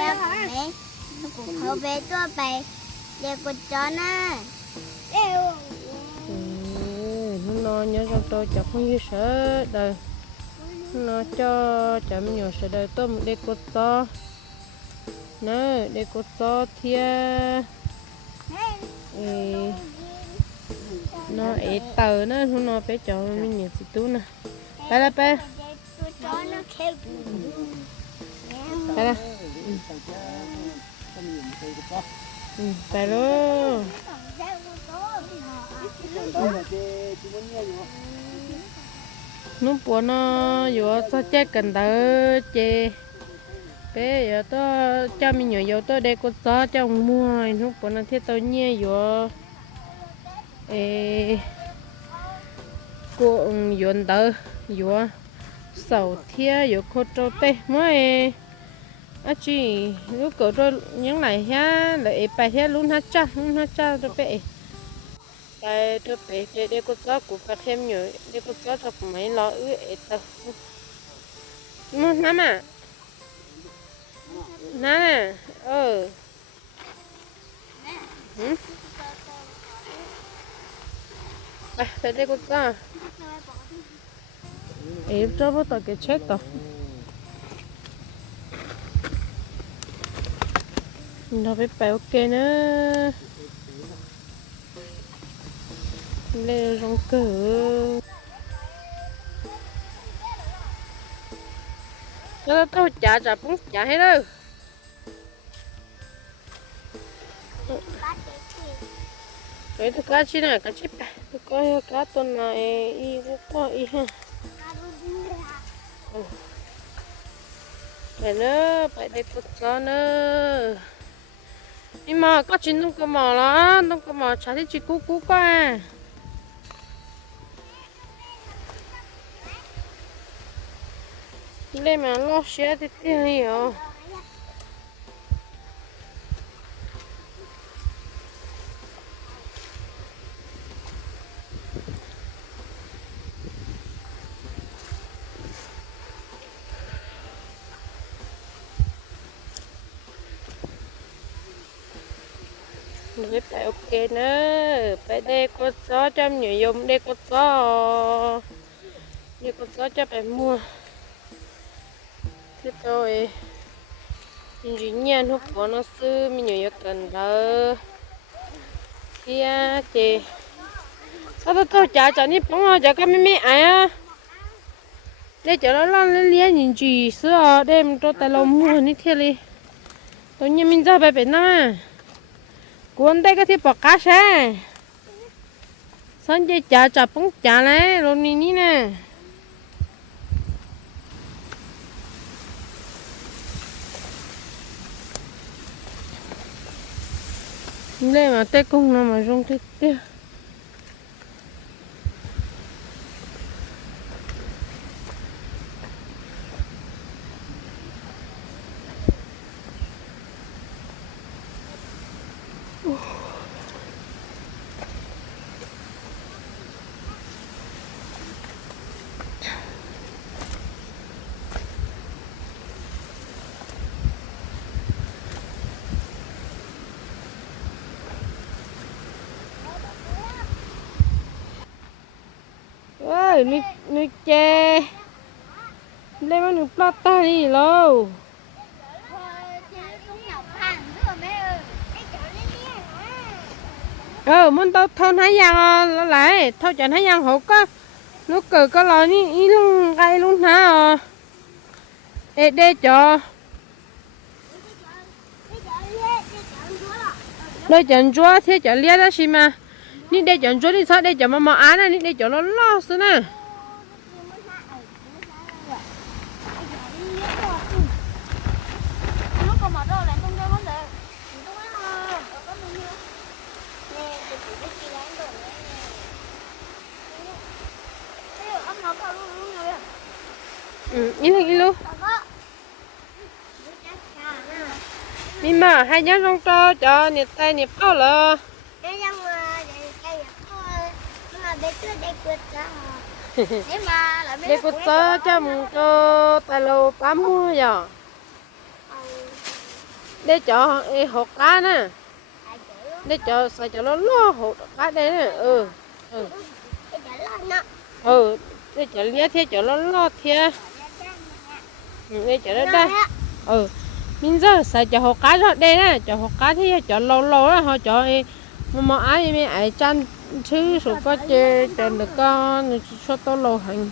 cho bé. Cô bé cho bé. Để cô ừ, cho nè. Nó nhớ trong tôi chọc không như sợ đời. Nó cho chậm nhỏ sợ đời. Tôi một đây cô to nè đây cô to thia. Ừ. Nó ế tờ nó không nó phải chọn mình nhiều chị tú nè. Bé là bé. Bé tại luôn nó bữa nó vừa sao chết cần tới chê bé giờ tôi cho mình nhỏ giờ tôi đây có gió trong mua nó bữa nó thiết tôi nhẹ vừa ê cô dọn tới vừa sầu thia vừa khô trâu tê mới à chị lúc cỡ rồi những này ha lại bài ha luôn ha cha, luôn ha cha rồi bé tại rồi bé để để có gió cũng phát thêm nhiều để có gió thập mấy lo ư ấy tơ nó nắm à? Nắm à? Ờ. Ừ à để để có gió Em cho bố tao cái chết เราไปไปโอเคนะเลยร้องเกิดแล้วต้องจ่าจ่าปุ้งจ่าให้เลยเฮ้ยตุ๊กตาชิ้นไหนกันชิบตุ๊กตาตุ๊กตาตัวไหนอีกุ๊กอีฮะไปเนอะไปได้ตุ๊กตาเนอะ 你妈，赶紧弄个毛啦，弄个毛，差点去咕咕吧。你来嘛，老些的点哟。Đó nó ok nữa. Phải đây có đây gió cho nhiều dùng đây có gió. Đây có gió cho phải mua. Thế tôi nhìn nhiên lúc có nó sư mình nhiều cần đỡ kia, chị. Sao tôi tôi chả chả đi bóng à chả cái mấy mấy ai để cho nó lăn lên liền nhìn chỉ sữa mình cho tay lòng mua ní thiệt đi tôi nhìn mình ra bài bên nào cuốn đây có thể bỏ cá xe sân chơi chả chả bóng chả này rồi ní ní nè. Đây mà tay cung nó mà rung thế kia ơi nước nuôi chè đây mà nuôi plata đi lâu. Ờ muốn tao thôn thái giang ờ, nó lại. Thâu chẳng thái giang hổ có, nó cử có lo ní ý luôn gai luôn hả ờ. Ê, đê cho đây chẳng chúa, thế chẳng lia đó xí mà ní đê chẳng chúa đi sao đê chẳng mà mà án này ní đê chẳng nó lo xí nè. Ừ thằng ý luôn đi mà hai nhớ trong cho cho nhiệt tay nhiệt bao lờ. Để cô cho một cho tay lô tám mươi giờ. Để cho ê, hộp cá nè. Để cho xài cho nó lo hộp cá đây nè. Ừ ừ. Ừ để cho lia thế cho nó lo thế ừ, để cho nó đây. ừ. Mình giờ xài cho hộp cá rồi đây nè cho hộp cá thế cho lâu lâu đó. Họ cho mà mà ai mà ai chăn chứ số có chơi cho được con cho tôi lâu hành.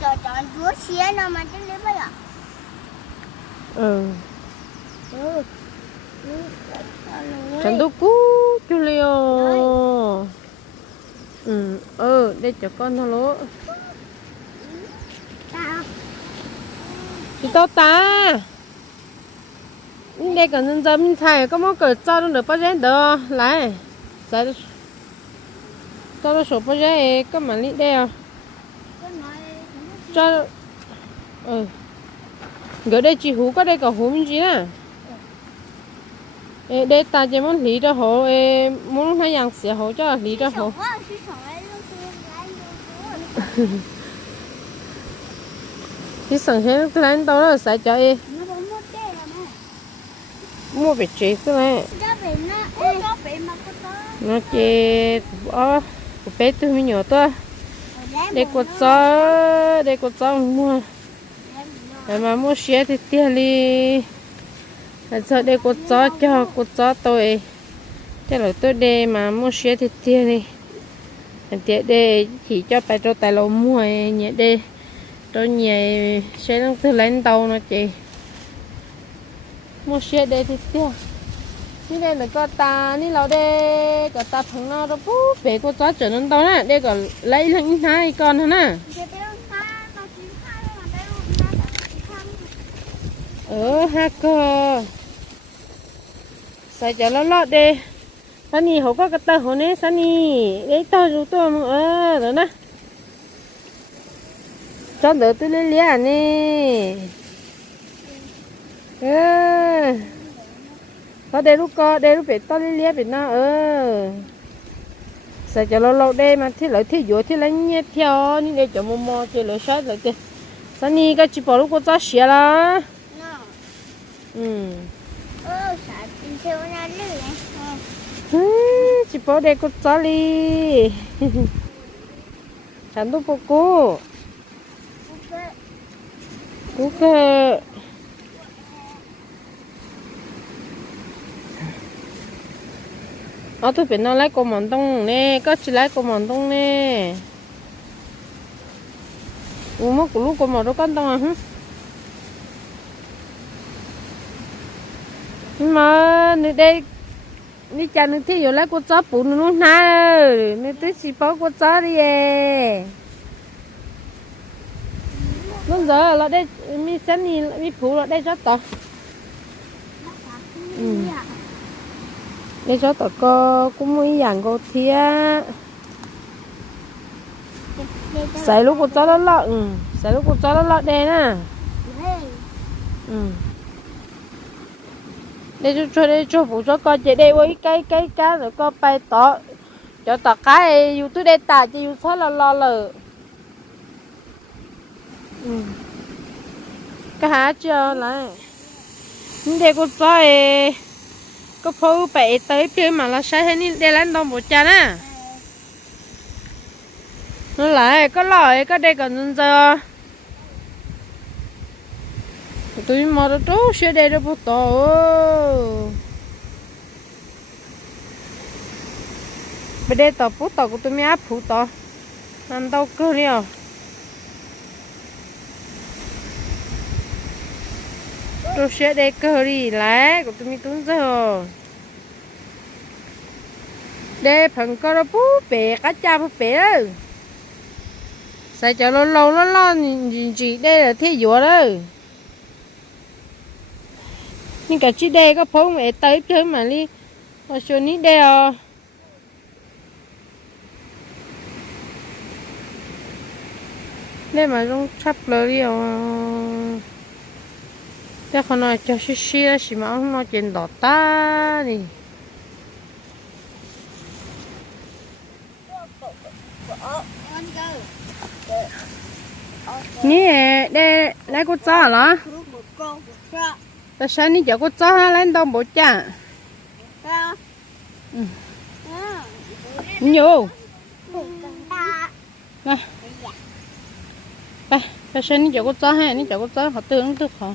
Cho chọn chúa xía nó mà chứ lấy bây giờ ừ. Ừ. Chẳng đâu cú chú liêu ừ ừ để cho con thôi lố 이따다 내가 눈 잡는 사이 까먹 걸 짜는 너 빠진 더 라이 짜도 짜도 쇼 빠진 에 까만 리 돼요 짜도 어 그래 지 후가 내가 호민지야 에 내가 제문 리더 호에 뭔 하양 씨 호자 리더 호 cái sẵn hết cái lán tao là sẽ cho em. Mua về chế cái này. Nó chế ó của bé tôi mới nhỏ tôi để cột cháu để cột cháu mua. Để mà mua xe thì tiền đi giờ để cột cháu cho cột cháu tôi. Thế là tôi để mà mua xe thì tiền đi tiền để chỉ cho bài trâu tài lầu mua nhẹ đây rồi nhảy sẽ nó từ lên tàu nó chị. Một xe đây thì tiêu như vậy là có ta, như lâu đây có ta thằng nó đó bố về có chó trở lên tàu nè đây có lấy lên hai con thôi nè. Ờ, Ở ha cơ sai chở lót lót đi? Sani hổ có cái tàu hổ nè sani đấy tàu chúng tôi mong ơ ờ, rồi nè cho đỡ tôi lấy lẻ nè ơ có đây lúc có đây lúc phải to lấy lẻ phải nó ơ ờ. sao cho lâu lâu đây mà thiết lợi thiết dũa thiết lấy nhét theo như đây cho mò mò chơi lợi sát lợi tiền. Sao nì cái chỉ bỏ lúc có cho xe là ừ. Chỉ bỏ đây có cho đi chẳng đâu bỏ cô 不是，Cú cơ. Ờ tôi phải nói lấy cô mòn tông nè, có chỉ lấy cô mòn tông nè. Ủa mà của lúc cô mòn đó con tông à hả? Nhưng mà nơi đây đi chà nước thì rồi lấy cô chó bụng nó luôn ha nên tôi chỉ bỏ cô chó đi à nó giờ là đây, mi xem đi mi phụ là đây rất to ừ. đây rất to có cũng mấy dạng có thía sài lúc của cháu nó lợn ừ. Xài lúc của cháu nó lợn đây nè ừ. Đây cho đây cho phụ cho con chị đây với cái cái cá rồi con bay tỏ. Cho tỏ cái youtube đây tả, chị youtube là lo lợ ừ. Cái há chưa lại nhưng đây cô cho ấy có phụ bậy tới phía mà là sai hết đi đây là đông bộ cha nè nó lại có lòi có đây còn dân giờ tôi mò nó trố xe đây đâu bộ tổ. Bên đây tổ, bút tổ của tôi mới áp phụ tổ. Làm đâu cơ đi à. Tôi sẽ để cơ đi lại của tôi mi tuấn giờ để phần có nó bú bể, cá cha bú bể. Đó sai cho lâu lâu, nó lo gì gì đây là thế dùa đó. Nhưng cả chị đây có phong mẹ tới chơi mà đi ở chỗ ní đây à. Đây mà trong sắp lỡ đi à đây con nói cho xí xí đó xí mà ông nói chuyện đỏ ta đi Con cơ. nè đây lấy cô cho hả Lúc một con một con. ta sáng đi chợ có cho ha lấy đông bộ cha ừ. nhiều Ta. nè ba ta sáng đi chợ có cho ha đi chở cô cho, họ tương được hả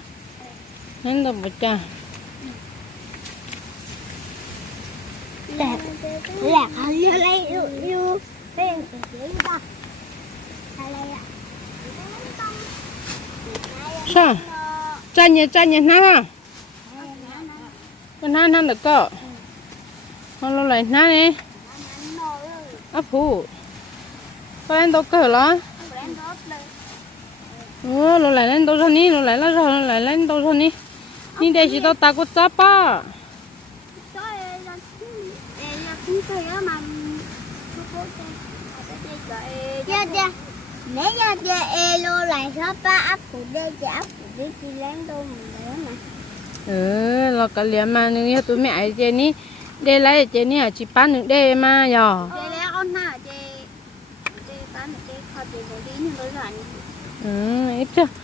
bộ cha Lẹ. Lẹ. Lẹ lấy yêu yêu. Bên ta. Sao cha nhẹ cha nhẹ na con na na được có họ lo lại na nè áp phụ có lên đâu cỡ lo Ủa, lo lại lên đâu rồi ní, lo lại là rồi, lo lại lên đâu rồi ní. Ní đây chỉ tao ta có chắp á. Dạ dạ Nếu như dạ e lô lại shop á áp phụ đê dạ áp phụ đê chi láng đô mình nữa mà Ừ, lo cả liền mà nếu tụi mẹ chị ní, đây lấy chị ní ở chỉ bán được đây mà giờ. Chị lấy con nào chị Chị bán được chị khó chị có đi nhưng đối lại Ừ, ít chưa. Biết cũng mà là chỗ đây gì bán được đây ní đây đó ní. Anh ní bảo su có thâu nào. Ní ấy ní cơ. Bé bé bé bé tụi tôi tụi e ô chiều Tổ tơ cho chị. Ừ, Đừng ăn nhiều nha con trai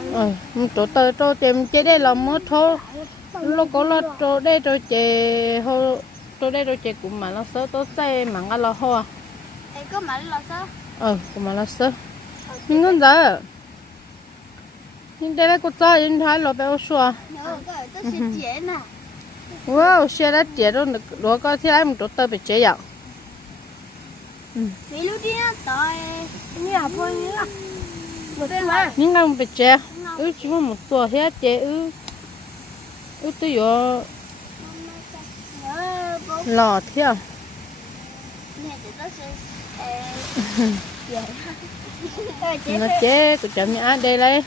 Ừ. ờ chỗ tơ cho tìm chế đây là mất thôi lúc có là chỗ đây cho chế hồ chỗ đây cho chế cũng mà nó sơ tôi xe mà ngã là hoa có mà là sao ờ cũng mà nó sơ nhưng con giờ nhưng đây là cô cho nhưng tôi sẽ chế nè. Wow xe đã chế rồi rồi có thế một chỗ tơ bị chế dạo Vì lúc đi á là là Một tên mà nhưng không bị chế ừ chỉ một tuổi thế chế ừ ừ tôi bố lò thế à? Nó chế của chấm nhã đây đó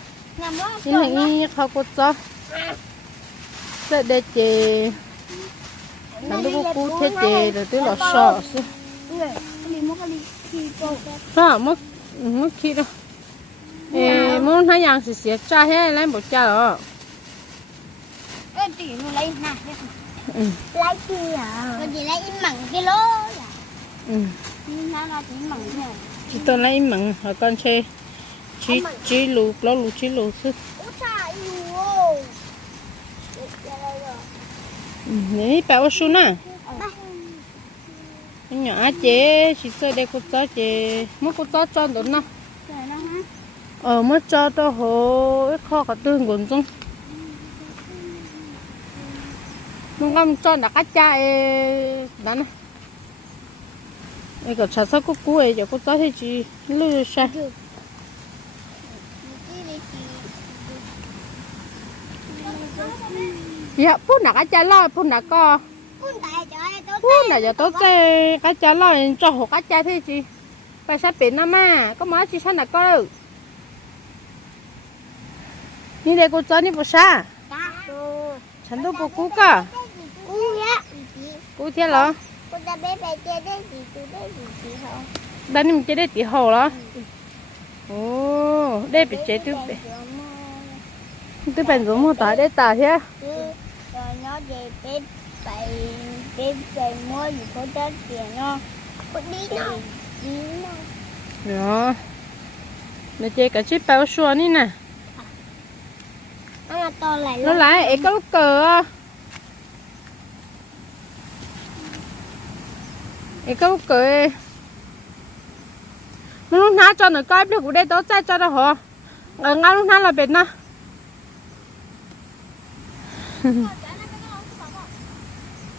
nhưng mà ý không có cho. Sẽ để chế làm cô cú thế chế rồi tôi là sợ chứ Cái ly mất cái ly Khi cô sao? mất mất khi đâu ê muốn thấy rằng thì sẽ cha hết lấy một cha rồi. Ê tỉ nó lấy nè ừ. Lấy kia à? Còn gì lấy im mặn cái lố ừ. Nhưng nó là chỉ mặn nè chỉ tôi lấy mặn rồi con chê chỉ chỉ lù lo lù chỉ lù chứ. Ừ này bảo su nè. Nhỏ chế chỉ sợ để cô cho chế mất cô cho cho được nè ở mất cho tôi hồ kho cả tương còn chung mình không cho đã cá cha đó nè cái cái chả sao cô cú ấy, giờ cô cho thế gì lư sao dạ phút nào cá cha lo, phút nào co. Phun phút nào giờ tôi chơi cá cha lo, cho hồ cá cha thế chị. Phải sát biển năm à có má chỉ sao nào co đâu. 你来给我找你不啥？成都不姑个？姑呀，姑天了。我在北北接的几组的几几号？那你们接的几号了？哦，那边接对呗。对边怎么打的打些？nó về bếp bày bếp bày mua gì có đất tiền nó có đi nó đi nó nó nó chơi cả chiếc bao xua này nè to lại nó lại ế có lúc cờ ế có lúc cờ nó lúc nào cho nó coi biết của đây tốt sai cho nó họ ở ờ, ngay lúc nào là bệt nó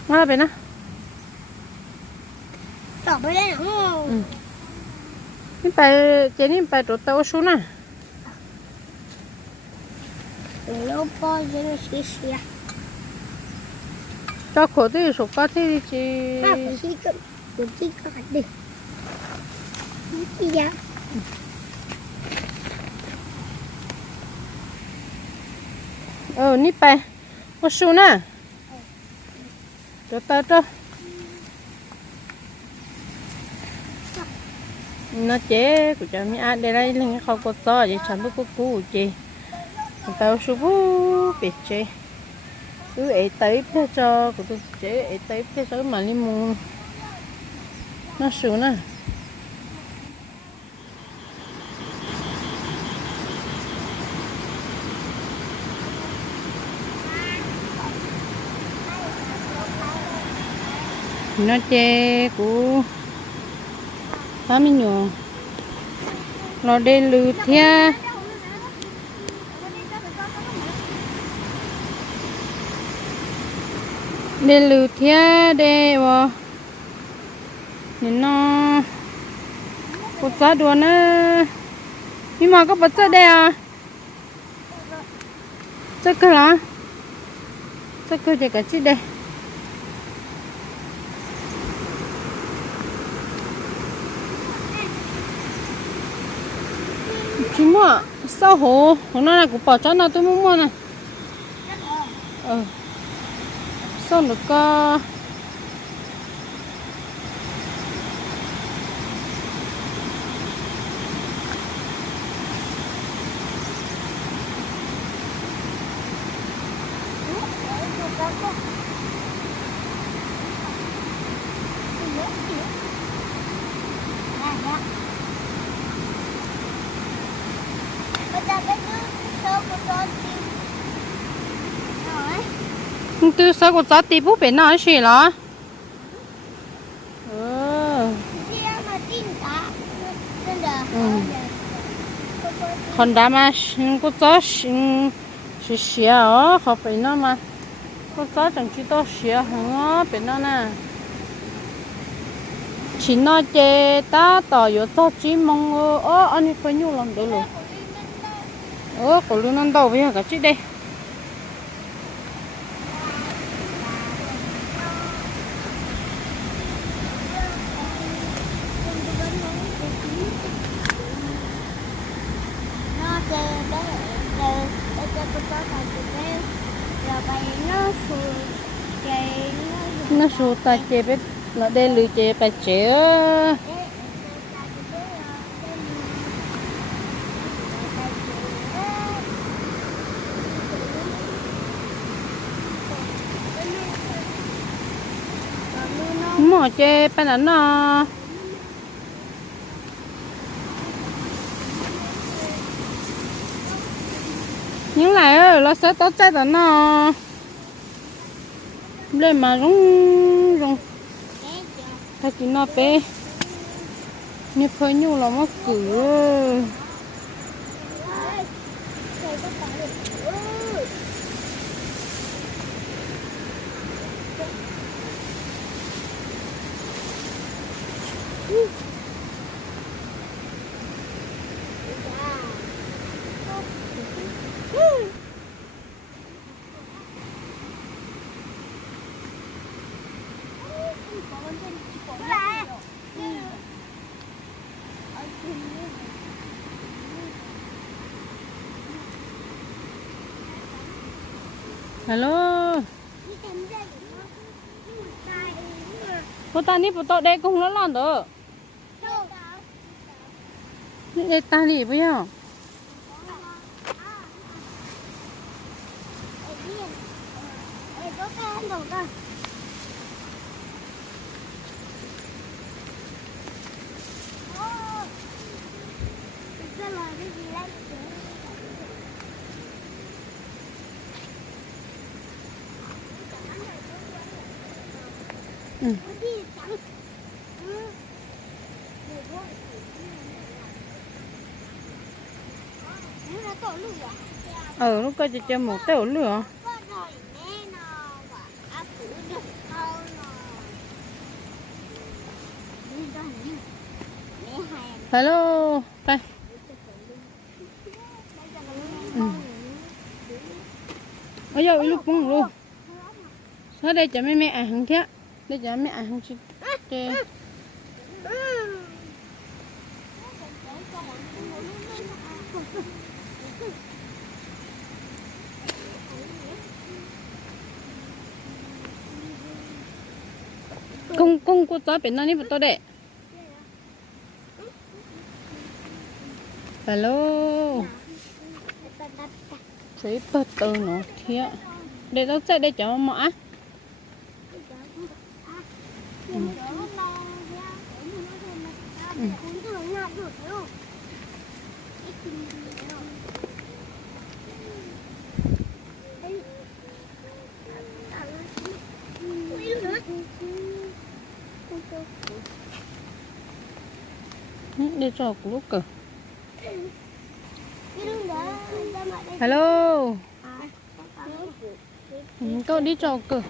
ngay là bệt nó tỏ bên đây nữa không? Ừ. Nhưng bà, chế nên bà trộn tàu xuống nè. 올려봐 얘는 시시야 나 거대 족같이지 나 지금 여기가 안돼 여기야 ờ ní bài ô su nè cho ta cho nó chế của cha mi ăn đây đây lên không có to vậy chẳng biết có cú gì tao số vô bị chế cứ ấy tới phía cho của tôi chế ấy tới phía cho mà đi mua nó xuống nè nó chê của tám mươi nhỏ nó đi lư thia. Để lưu thia để vào nên nó. Có giá đùa nữa nhưng mà có bớt giá đây à? Chắc cái là chắc cái gì cả chứ đây chỉ mua sao hồ hôm nay là cũng bỏ cho nó tôi muốn mua này? Ờ sao được cơ sư sao có gió tí bút bể nó gì đó còn đá mà có gió xì xì ở họ bể nó mà cô gió chẳng chỉ to xì ở hông bể nó nè chỉ nó chê ta tỏ yếu cho chỉ mong ơ anh phải nhu lòng đồ lộ ơ cổ lưu nâng đầu với cả chị đây nó số ta chế biết là đây lư chế bà chế ơ. mỏ chê phải là nó. Những lại ơi, nó sẽ tốt chết nó. เล่นมาลงลงถ้ากินน่าเป้เนี่ยเพิ่นอยู่เรามาเกลื đó nó lên mà rung rung thay chỉ nó bé như phơi nhu là mất cửa hello cô ta ní phụ đây cũng nó lon đó đây ta đi bây giờ ừ. Có chỉ cho một tiểu lửa? Hello đây ừ. ở giờ lúc bông luôn. Sao đây cho mẹ mẹ ăn không thế? Đây cho mẹ ăn không chứ cung cung cô cho bên nó đi vào đấy hello thấy bật từ nó thiệt để tao sẽ để cho mỏ á Ừ, đi cho cũng cực hello. Con đi cho cực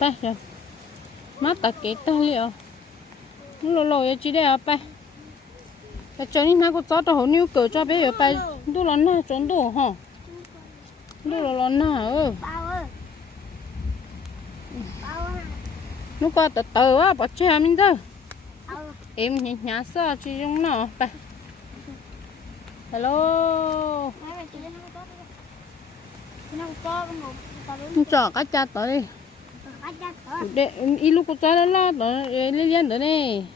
ba giờ má ta kỹ tao liệu. Nó lồ lồ chỉ để ở ba? Ta cho nên má có cho tao hổ níu cỡ cho bé ở ba. Đu lon na trốn đồ hả? Đu lon na ơ nó qua từ từ á bỏ chơi mình thôi em nhẹ nhàng sao chỉ dùng nó ไป hello. Cho cá cha tới đi. Để ít lúc có cha đó tới lên lên tới đây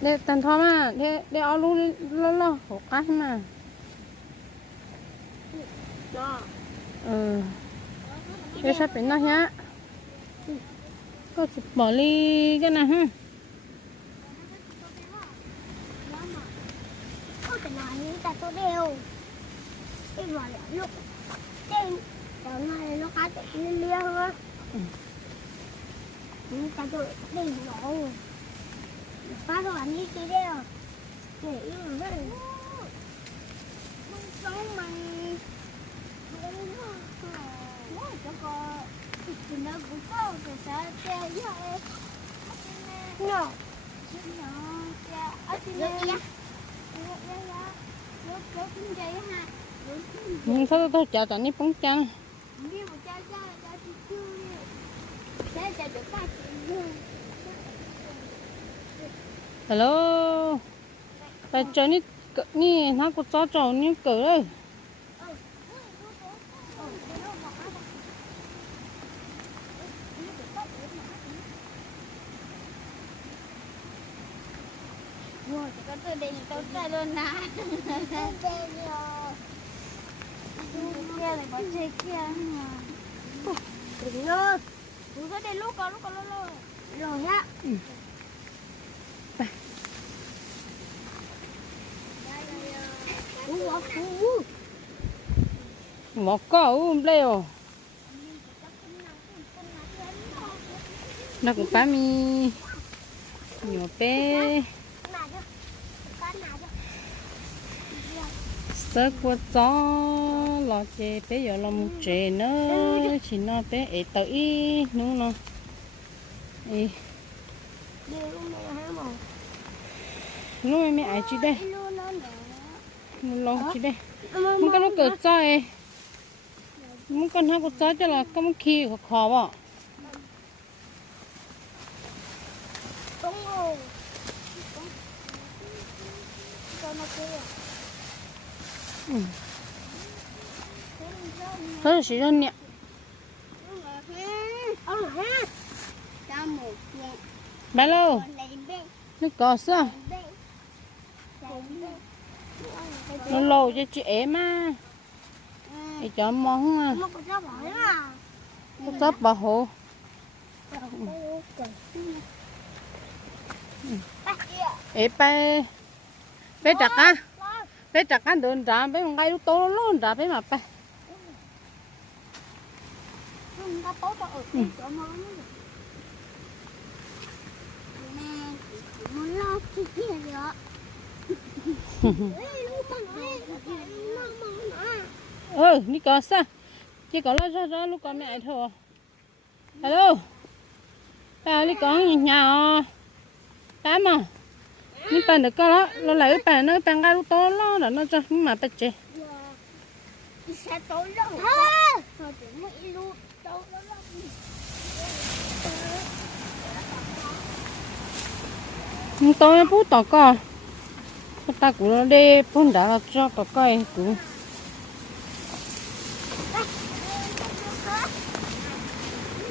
để tàn thọ mà để để ao lúc lo lo hổ cá mà. Ừ. Để sắp đến nó nhá có chụp bỏ đi cái nào ha cái vỏ lúc trên cái này nó cá chạy liên liên á nhưng ta tôi đỉnh rồi phá rồi anh đi kia đeo để yêu nó rất là mình sống mình mỗi cho có thì nó cũng có cái sao chơi với nó nó ở trên đây ya lúc lúc cũng chơi ha nhưng sao tôi chào tao nít bóng chăng đi một chơi No. chơi chơi chơi chơi chơi được ba chuyện hello bà cho nít nít nó có cho cho nít cỡ đây Wow, có tôi đi tôi chơi luôn nè. Kia này có chơi kia. Đừng luôn. Đừng có đi lúc có lúc có lúc rồi. Rồi ú, ú. một có um leo nó cũng bám mi nhiều bé Nào chứ. Con nào chứ sơ qua gió lò chè bé giờ lòng chè nữa chỉ nó bé ấy tới đúng nó ấy Đi em mẹ hả ai chỉ đây? Đi luôn nó một lòng chỉ đây. Mama, muốn cái nó cỡ cho ấy muốn con hai con cho cho là có một khi khó khó bỏ Đúng rồi. Con nó Ừ. thôi là chỉ cho nhẹ bé lâu? Nó có sao nó lâu cho chị em mà để cho món à. Có sắp bảo hộ ế bé bé chặt á bé chặt á đường trả bé cái lúc to luôn trả bé mà bé ừ. đi có sao chỉ có lo cho cho lúc con mẹ thôi hello bà đi có nhà nhà bà mà nhưng bạn được có đó, lo lại bạn nó bạn ngay to lo là nó cho mà bắt chế tôi bút tỏ co ta cũng đi phun đã cho tỏ coi cũng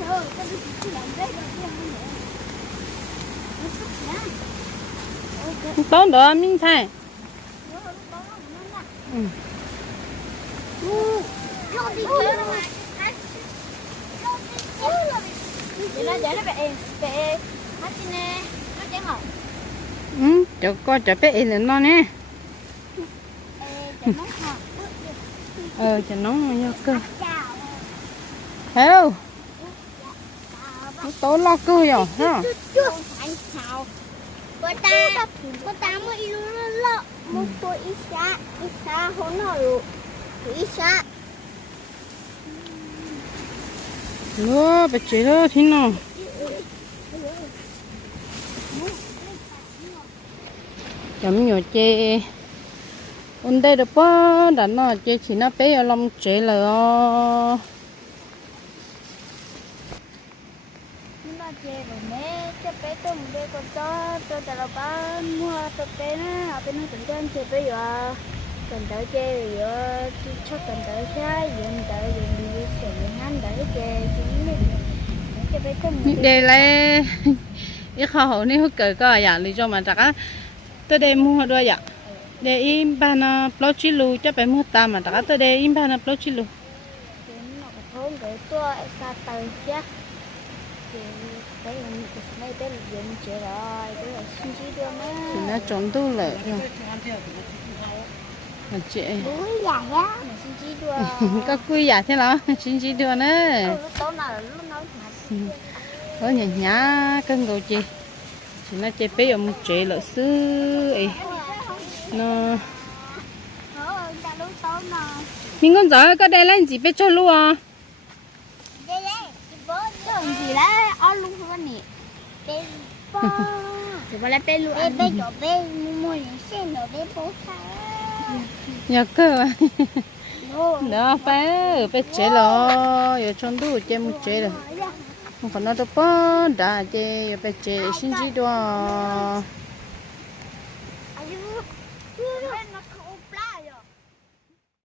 rồi cái gì cũng làm đấy rồi cái gì nữa nó sắp ra ok tốt đó minh thay nó nó nó nó nó ừ. nó đi chơi rồi vậy là vậy là vậy vậy mắt tốn nè nó thay Ừ. ừ cho con cho bé lên nó nè Ừ. Ừ. Ừ. Ừ. Ừ. Ừ. nhau cơ Ừ. Ừ. Ừ. lo Ừ. rồi Ừ ta bữa ta mới đi nó lọ một tuổi ít xa ít xa hôn họ rồi ít xa lúa bé chế đó thế nào? Chấm nhỏ chê. Ôn đây được bó đã nó chê chỉ nó bé ở lòng chế là nhưng mà chè rồi nè bé tôi một đôi con to tôi trả lời ba mua tôi bé nó ở bên nó tỉnh trên chè bé giờ cần tới giờ cho cần tới trái giờ tới giờ đi sẽ ngăn tới chè chính chè bé tôi một đây là ít khó hậu nếu cởi có à? Lý do mà chắc á. Tôi đây mua đôi dạ để im ba nó bao chi lu cho bé mua ta mà chắc tôi đây im ba nó bao chi lu thốn để tôi xa tới chứ thì đấy nó nó trốn tu lợi rồi. mà chị có quy giả thế nào xin chỉ đưa nữa ở nhà nhá cân cầu chị. Chị nó chơi bé một chế lợi sư ấy. Nó. Ờ, nhưng con giỏi có đây lên gì bé cho luôn à Đây đây Chị bố làm gì đấy Ở luôn hơn nè Bé bố Chị bố lại bé luôn Bé bé chỗ bé Mua mua những xe đồ bé bố xa nhớ cơ à Nô nữa phải ở bé chế lo ở trong đủ chơi một chế rồi không phải nó đâu bó đã chơi ở bé chế xin chỉ đồ